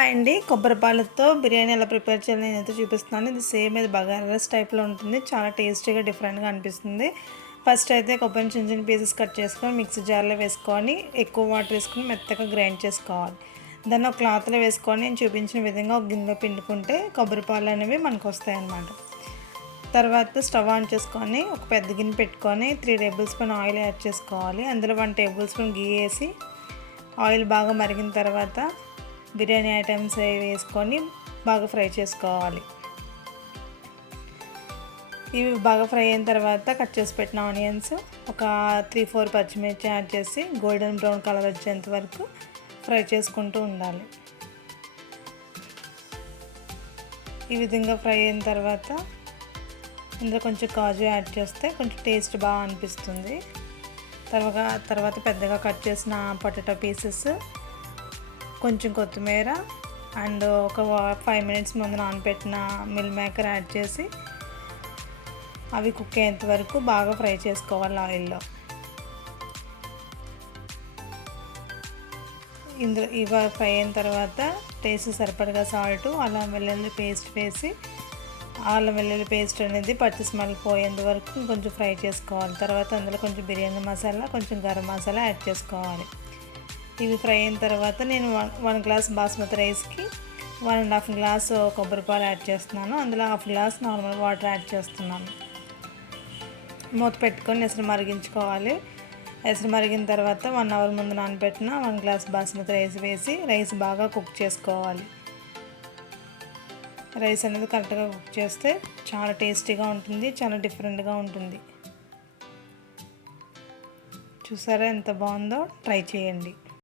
Hi అండి. కొబ్బరి పాలతో బిర్యానీ ఎలా ప్రిపేర్ చేయాలి నేనైతే చూపిస్తున్నాను. ఇది సేమ్ ఇది బగారా రైస్ టైప్లో ఉంటుంది. చాలా టేస్టీగా డిఫరెంట్గా అనిపిస్తుంది. ఫస్ట్ అయితే కొబ్బరిని చిన్న చిన్న పీసెస్ కట్ చేసుకొని మిక్సీ జార్లో వేసుకొని ఎక్కువ వాటర్ వేసుకొని మెత్తగా గ్రైండ్ చేసుకోవాలి. దాన్ని ఒక క్లాత్లో వేసుకొని నేను చూపించిన విధంగా ఒక గిన్నెలో పిండుకుంటే కొబ్బరి పాలు అనేవి మనకు వస్తాయన్నమాట తర్వాత స్టవ్ ఆన్ చేసుకొని ఒక పెద్ద గిన్నె పెట్టుకొని three tablespoon oil add చేసుకోవాలి. అందులో వన్ టేబుల్ స్పూన్ గీ వేసి ఆయిల్ బాగా మరిగిన తర్వాత బిర్యానీ ఐటమ్స్ అవి వేసుకొని బాగా ఫ్రై చేసుకోవాలి. ఇవి బాగా ఫ్రై అయిన తర్వాత కట్ చేసి పెట్టిన ఆనియన్స్ ఒక త్రీ ఫోర్ పచ్చిమిర్చి యాడ్ చేసి గోల్డెన్ బ్రౌన్ కలర్ వచ్చేంత వరకు ఫ్రై చేసుకుంటూ ఉండాలి. ఈ విధంగా ఫ్రై అయిన తర్వాత ఇందులో కొంచెం కాజు యాడ్ చేస్తే కొంచెం టేస్ట్ బాగా అనిపిస్తుంది. తర్వాత తర్వాత పెద్దగా కట్ చేసిన పొటాటో పీసెస్ కొంచెం కొత్తిమీర అండ్ ఒక ఫైవ్ మినిట్స్ ముందు నానబెట్టిన మిల్ మేకర్ యాడ్ చేసి అవి కుక్ అయ్యేంత వరకు బాగా ఫ్రై చేసుకోవాలి ఆయిల్లో. ఇందులో ఇవి ఫ్రై అయిన తర్వాత టేస్ట్ సరిపడగా సాల్ట్ అల్లం వెల్లుల్లి పేస్ట్ వేసి అల్లం వెల్లుల్లి పేస్ట్ అనేది పచ్చి స్మెల్ పోయేంత వరకు కొంచెం ఫ్రై చేసుకోవాలి. తర్వాత అందులో కొంచెం బిర్యానీ మసాలా కొంచెం గరం మసాలా యాడ్ చేసుకోవాలి. ఇవి ఫ్రై అయిన తర్వాత నేను వన్ వన్ గ్లాస్ బాస్మతి రైస్కి వన్ అండ్ హాఫ్ గ్లాస్ కొబ్బరి పాలు యాడ్ చేస్తున్నాను. అందులో half glass normal water add చేస్తున్నాను. మూత పెట్టుకొని ఎసరు మరిగించుకోవాలి. ఎసరు మరిగిన తర్వాత వన్ అవర్ ముందు నానబెట్టిన వన్ గ్లాస్ బాస్మతి రైస్ వేసి రైస్ బాగా కుక్ చేసుకోవాలి. రైస్ అనేది కరెక్ట్గా కుక్ చేస్తే చాలా టేస్టీగా ఉంటుంది చాలా డిఫరెంట్గా ఉంటుంది. చూసారా ఎంత బాగుందో? ట్రై చేయండి.